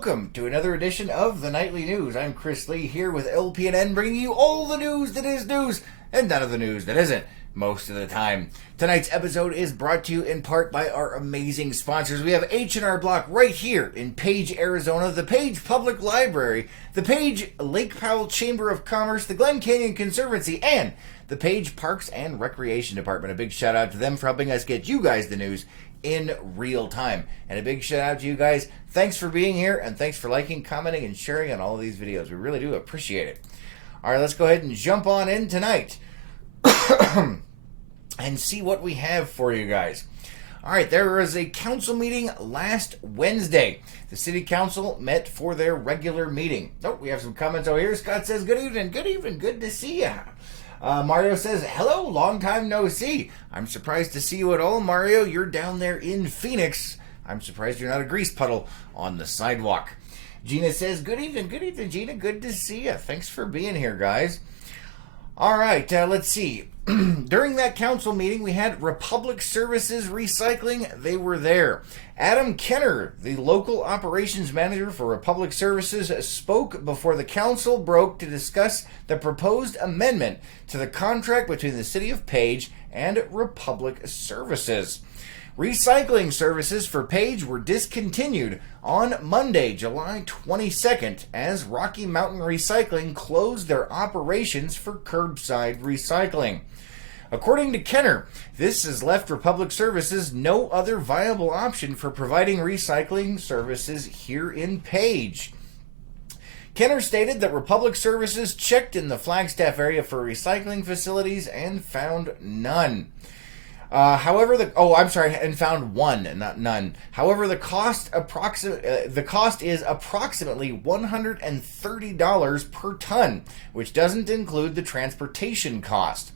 welcome to another edition of the Nightly News. I'm Chris Lee here with LPNN, bringing you all the news that is news and none of the news that isn't most of the time. Tonight's episode is brought to you in part by our amazing sponsors. We have H&R Block right here in Page, Arizona, the Page Public Library, the Page Lake Powell Chamber of Commerce, the Glen Canyon Conservancy, and the Page Parks and Recreation Department. A big shout out to them for helping us get you guys the news in real time. And a big shout out to you guys. Thanks for being here, and thanks for liking, commenting, and sharing on all of these videos. We really do appreciate it. All right, let's go ahead and jump on in tonight and see what we have for you guys. All right, there was a council meeting last Wednesday. The city council met for their regular meeting. Oh, we have some comments over here. Scott says, good evening, good to see ya. Mario says, hello, long time no see. I'm surprised to see you at all, Mario. You're down there in Phoenix. I'm surprised you're not a grease puddle on the sidewalk. Gina says, good evening, Gina. Good to see you. Thanks for being here, guys. All right, let's see. During that council meeting, we had Republic Services Recycling. They were there. Adam Kenner, the local operations manager for Republic Services, spoke before the council broke to discuss the proposed amendment to the contract between the City of Page and Republic Services. Recycling services for Page were discontinued on Monday, July 22nd, as Rocky Mountain Recycling closed their operations for curbside recycling. According to Kenner, this has left Republic Services no other viable option for providing recycling services here in Page. Kenner stated that Republic Services checked in the Flagstaff area for recycling facilities and found none. And found one, not none. However, the cost is approximately $130 per ton, which doesn't include the transportation cost.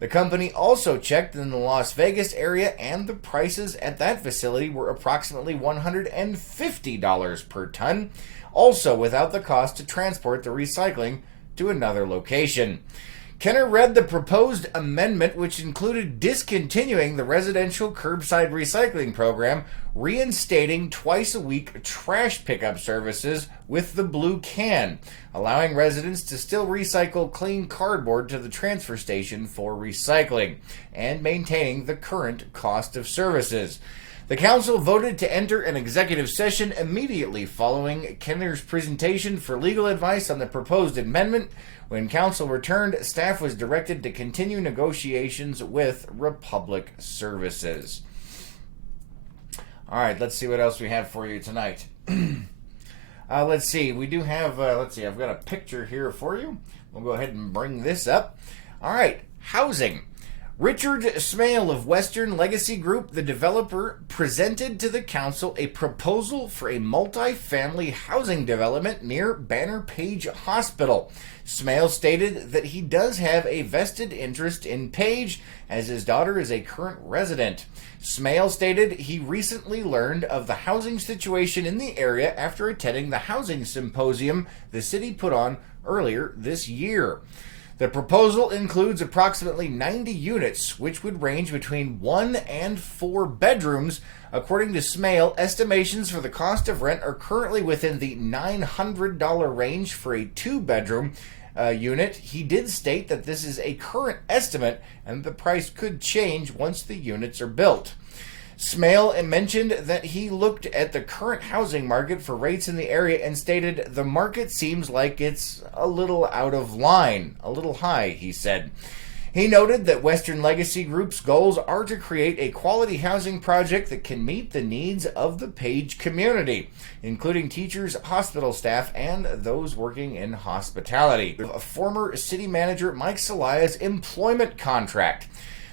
The company also checked in the Las Vegas area, and the prices at that facility were approximately $150 per ton, also without the cost to transport the recycling to another location. Kenner read the proposed amendment, which included discontinuing the residential curbside recycling program, reinstating twice-a-week trash pickup services with the blue can, allowing residents to still recycle clean cardboard to the transfer station for recycling, and maintaining the current cost of services. The council voted to enter an executive session immediately following Kenner's presentation for legal advice on the proposed amendment. When council returned, staff was directed to continue negotiations with Republic Services. All right, let's see what else we have for you tonight. Let's see. We do have, I've got a picture here for you. We'll go ahead and bring this up. All right, housing. Richard Smale of Western Legacy Group, the developer, presented to the council a proposal for a multi-family housing development near Banner Page Hospital. Smale stated that he does have a vested interest in Page, as his daughter is a current resident. Smale stated he recently learned of the housing situation in the area after attending the housing symposium the city put on earlier this year. The proposal includes approximately 90 units, which would range between 1 and 4 bedrooms. According to Smale, estimations for the cost of rent are currently within the $900 range for a 2-bedroom unit. He did state that this is a current estimate and the price could change once the units are built. Smale mentioned that he looked at the current housing market for rates in the area and stated the market seems like it's a little out of line, a little high, he said. He noted that Western Legacy Group's goals are to create a quality housing project that can meet the needs of the Page community, including teachers, hospital staff, and those working in hospitality. Former city manager Mike Salaya's employment contract.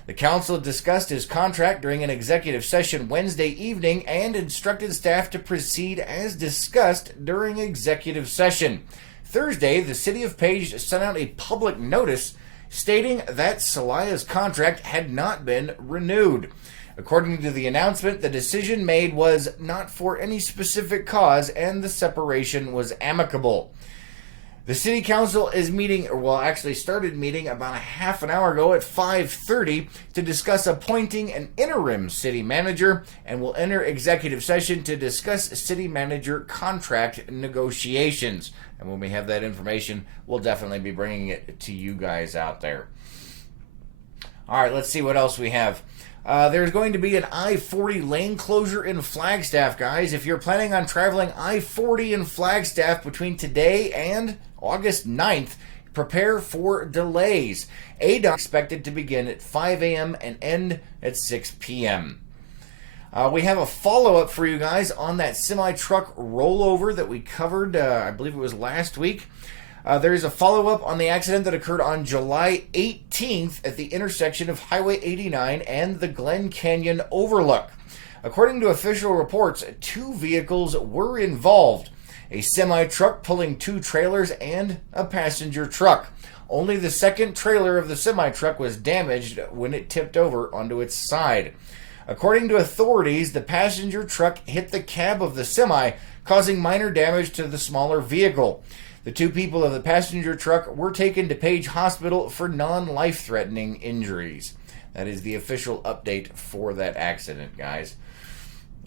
The council discussed his contract during an executive session Wednesday evening and instructed staff to proceed as discussed during executive session. Thursday, the City of Page sent out a public notice stating that Salaya's contract had not been renewed. According to the announcement, the decision made was not for any specific cause and the separation was amicable. The city council is meeting, or well, actually started meeting about a half an hour ago at 5:30 to discuss appointing an interim city manager, and will enter executive session to discuss city manager contract negotiations. And when we have that information, we'll definitely be bringing it to you guys out there. All right, let's see what else we have. There's going to be an I-40 lane closure in Flagstaff, guys. If you're planning on traveling I-40 in Flagstaff between today and August 9th, prepare for delays. ADOT expected to begin at 5 a.m. and end at 6 p.m. We have a follow-up for you guys on that semi-truck rollover that we covered, I believe it was last week. There is a follow-up on the accident that occurred on July 18th at the intersection of Highway 89 and the Glen Canyon Overlook. According to official reports, 2 vehicles were involved: a semi-truck pulling 2 trailers and a passenger truck. Only the second trailer of the semi-truck was damaged when it tipped over onto its side. According to authorities, the passenger truck hit the cab of the semi, causing minor damage to the smaller vehicle. The 2 people of the passenger truck were taken to Page Hospital for non-life-threatening injuries. That is the official update for that accident, guys.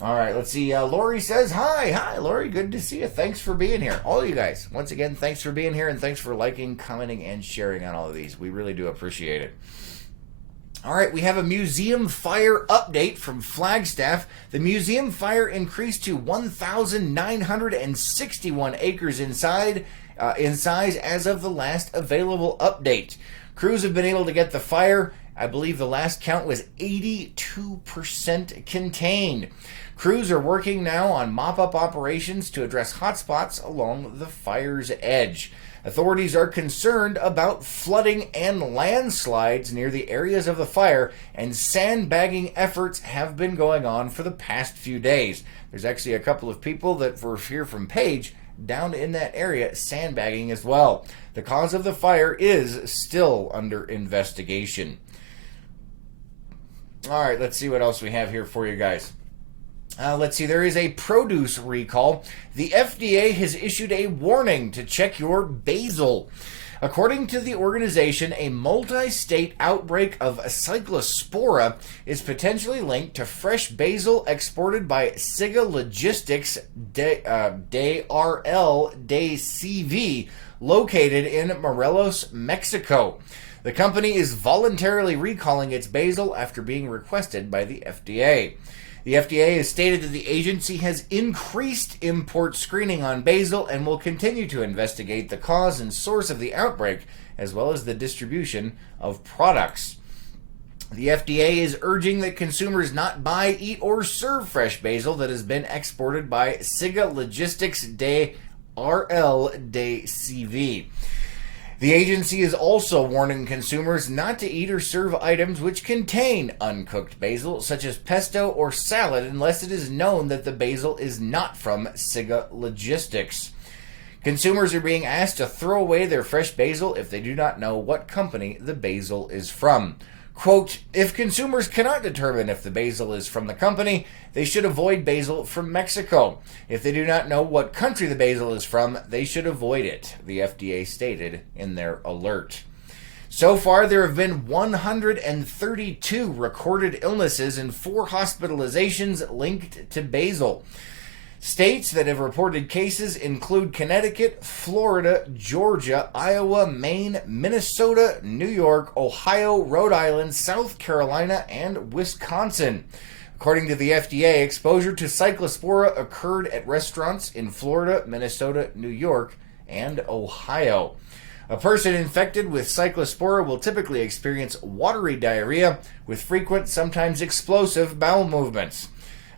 All right, let's see. Lori says, hi, Lori. Good to see you. Thanks for being here. All you guys, once again, thanks for being here, and thanks for liking, commenting, and sharing on all of these. We really do appreciate it. All right, we have a museum fire update from Flagstaff. The museum fire increased to 1,961 acres in size as of the last available update. Crews have been able to get the fire, I believe the last count was 82% contained. Crews are working now on mop-up operations to address hotspots along the fire's edge. Authorities are concerned about flooding and landslides near the areas of the fire, and sandbagging efforts have been going on for the past few days. There's actually a couple of people that were here from Page down in that area sandbagging as well. The cause of the fire is still under investigation. All right, let's see what else we have here for you guys. Let's see, there is a produce recall. The FDA has issued a warning to check your basil. According to the organization, a multi-state outbreak of Cyclospora is potentially linked to fresh basil exported by Siga Logistics DRL de CV, located in Morelos, Mexico. The company is voluntarily recalling its basil after being requested by the FDA. The FDA has stated that the agency has increased import screening on basil and will continue to investigate the cause and source of the outbreak, as well as the distribution of products. The FDA is urging that consumers not buy, eat, or serve fresh basil that has been exported by Siga Logistics DRL de CV. The agency is also warning consumers not to eat or serve items which contain uncooked basil, such as pesto or salad, unless it is known that the basil is not from Siga Logistics. Consumers are being asked to throw away their fresh basil if they do not know what company the basil is from. Quote, if consumers cannot determine if the basil is from the company, they should avoid basil from Mexico. If they do not know what country the basil is from, they should avoid it, the FDA stated in their alert. So far, there have been 132 recorded illnesses and 4 hospitalizations linked to basil. States that have reported cases include Connecticut, Florida, Georgia, Iowa, Maine, Minnesota, New York, Ohio, Rhode Island, South Carolina, and Wisconsin. According to the FDA, exposure to Cyclospora occurred at restaurants in Florida, Minnesota, New York, and Ohio. A person infected with Cyclospora will typically experience watery diarrhea with frequent, sometimes explosive bowel movements.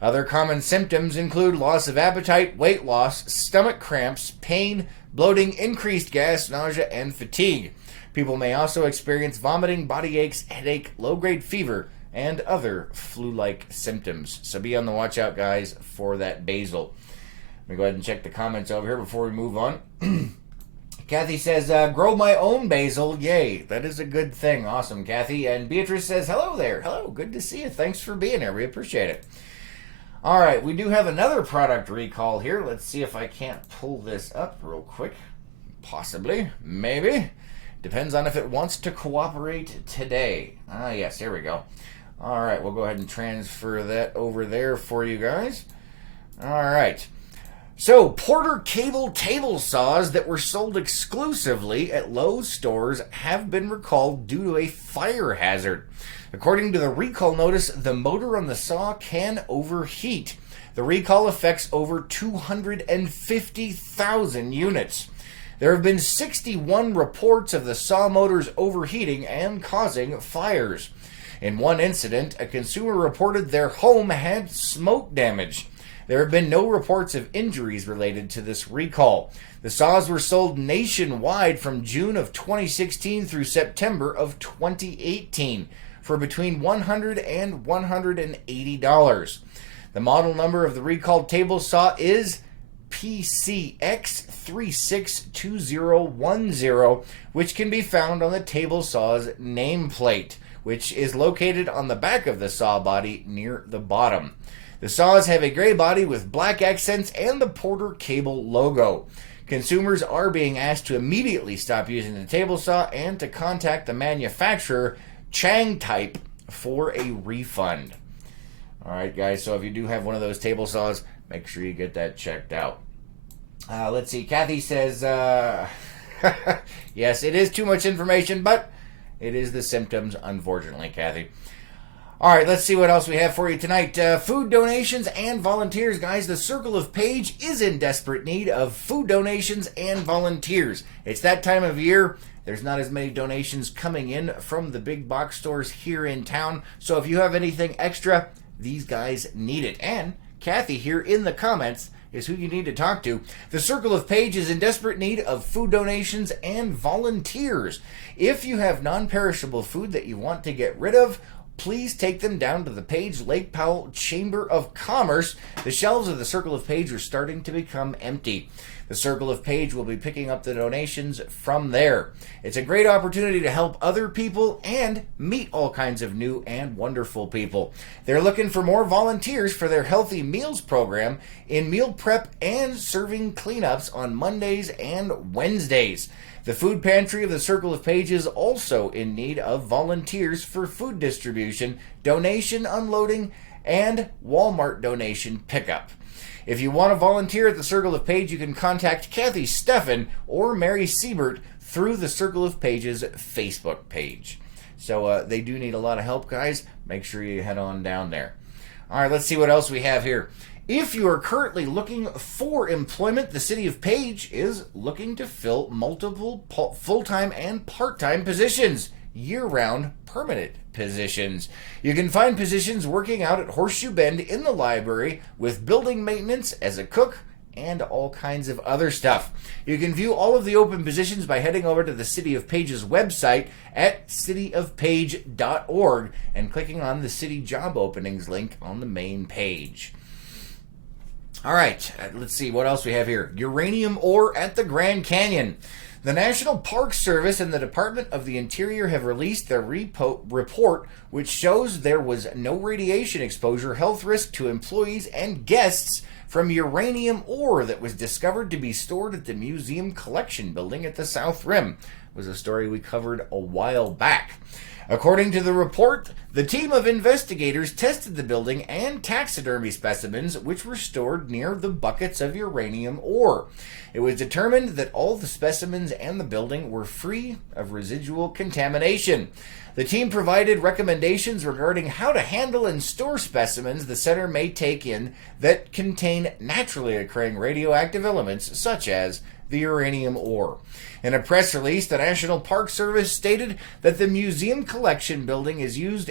Other common symptoms include loss of appetite, weight loss, stomach cramps, pain, bloating, increased gas, nausea, and fatigue. People may also experience vomiting, body aches, headache, low-grade fever, and other flu-like symptoms. So be on the watch out, guys, for that basil. Let me go ahead and check the comments over here before we move on. Kathy says, grow my own basil. Yay. That is a good thing. Awesome, Kathy. And Beatrice says, hello there. Hello. Good to see you. Thanks for being here. We appreciate it. All right. We do have another product recall here. Let's see if I can't pull this up real quick. Possibly. Maybe. Depends on if it wants to cooperate today. Ah, yes, here we go. All right, we'll go ahead and transfer that over there for you guys. All right. So, Porter cable table saws that were sold exclusively at Lowe's stores have been recalled due to a fire hazard. According to the recall notice, the motor on the saw can overheat. The recall affects over 250,000 units. There have been 61 reports of the saw motors overheating and causing fires. In one incident, a consumer reported their home had smoke damage. There have been no reports of injuries related to this recall. The saws were sold nationwide from June of 2016 through September of 2018 for between $100 and $180. The model number of the recalled table saw is PCX362010, which can be found on the table saw's nameplate, which is located on the back of the saw body near the bottom. The saws have a gray body with black accents and the Porter Cable logo. Consumers are being asked to immediately stop using the table saw and to contact the manufacturer, Chang Type, for a refund. All right, guys, so if you do have one of those table saws, make sure you get that checked out. Let's see. Kathy says, yes, it is too much information, but it is the symptoms, unfortunately, Kathy. All right, let's see what else we have for you tonight. Food donations and volunteers, guys. The Circle of Page is in desperate need of food donations and volunteers. It's that time of year. There's not as many donations coming in from the big box stores here in town. So if you have anything extra, these guys need it. And Kathy here in the comments is who you need to talk to. The Circle of Page is in desperate need of food donations and volunteers. If you have non-perishable food that you want to get rid of, please take them down to the Page Lake Powell Chamber of Commerce. The shelves of the Circle of Page are starting to become empty. The Circle of Page will be picking up the donations from there. It's a great opportunity to help other people and meet all kinds of new and wonderful people. They're looking for more volunteers for their Healthy Meals program in meal prep and serving cleanups on Mondays and Wednesdays. The food pantry of the Circle of Page is also in need of volunteers for food distribution, donation unloading, and Walmart donation pickup. If you want to volunteer at the Circle of Page, you can contact Kathy Steffen or Mary Siebert through the Circle of Page's Facebook page. So they do need a lot of help, guys. Make sure you head on down there. All right, let's see what else we have here. If you are currently looking for employment, the City of Page is looking to fill multiple full-time and part-time positions, year-round permanent positions. You can find positions working out at Horseshoe Bend in the library with building maintenance as a cook and all kinds of other stuff. You can view all of the open positions by heading over to the City of Page's website at cityofpage.org and clicking on the City Job Openings link on the main page. All right, let's see what else we have here. Uranium ore at the Grand Canyon. The National Park Service and the Department of the Interior have released their report, which shows there was no radiation exposure health risk to employees and guests from uranium ore that was discovered to be stored at the museum collection building at the South Rim. It was a story we covered a while back. According to the report, the team of investigators tested the building and taxidermy specimens which were stored near the buckets of uranium ore. It was determined that all the specimens and the building were free of residual contamination. The team provided recommendations regarding how to handle and store specimens the center may take in that contain naturally occurring radioactive elements such as the uranium ore. In a press release, the National Park Service stated that the museum collection building is used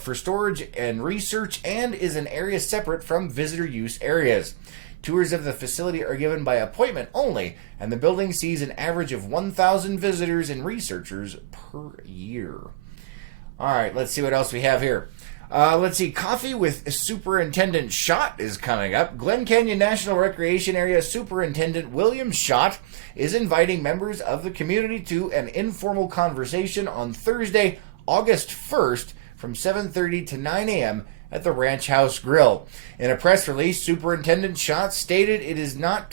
for storage and research and is an area separate from visitor use areas. Tours of the facility are given by appointment only, and the building sees an average of 1,000 visitors and researchers per year. All right, let's see what else we have here. Let's see, Coffee with Superintendent Schott is coming up. Glen Canyon National Recreation Area Superintendent William Schott is inviting members of the community to an informal conversation on Thursday, August 1st from 7:30 to 9 a.m. at the Ranch House Grill. In a press release, Superintendent Schatz stated it's not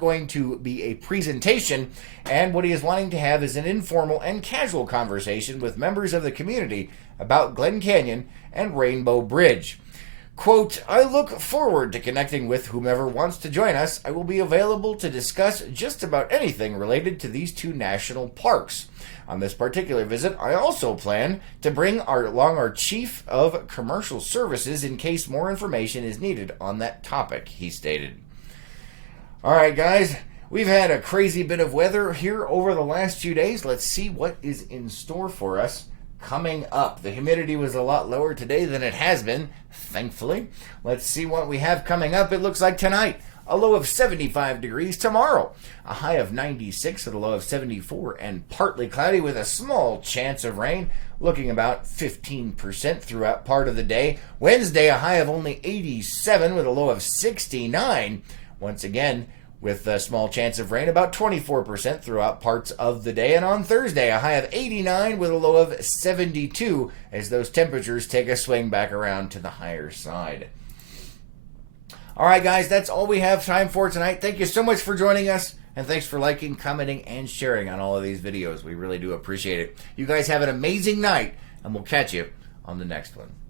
going to be a presentation, and what he is wanting to have is an informal and casual conversation with members of the community about Glen Canyon and Rainbow Bridge. Quote, I look forward to connecting with whomever wants to join us. I will be available to discuss just about anything related to these two national parks. On this particular visit, I also plan to bring along our Chief of Commercial Services in case more information is needed on that topic, he stated. All right, guys, we've had a crazy bit of weather here over the last few days. Let's see what is in store for us coming up. The humidity was a lot lower today than it has been, thankfully. Let's see what we have coming up. It looks like tonight, a low of 75 degrees. Tomorrow, a high of 96 with a low of 74 and partly cloudy with a small chance of rain, looking about 15% throughout part of the day. Wednesday, a high of only 87 with a low of 69. Once again, with a small chance of rain, about 24% throughout parts of the day. And on Thursday, a high of 89 with a low of 72 as those temperatures take a swing back around to the higher side. All right, guys, that's all we have time for tonight. Thank you so much for joining us, and thanks for liking, commenting, and sharing on all of these videos. We really do appreciate it. You guys have an amazing night, and we'll catch you on the next one.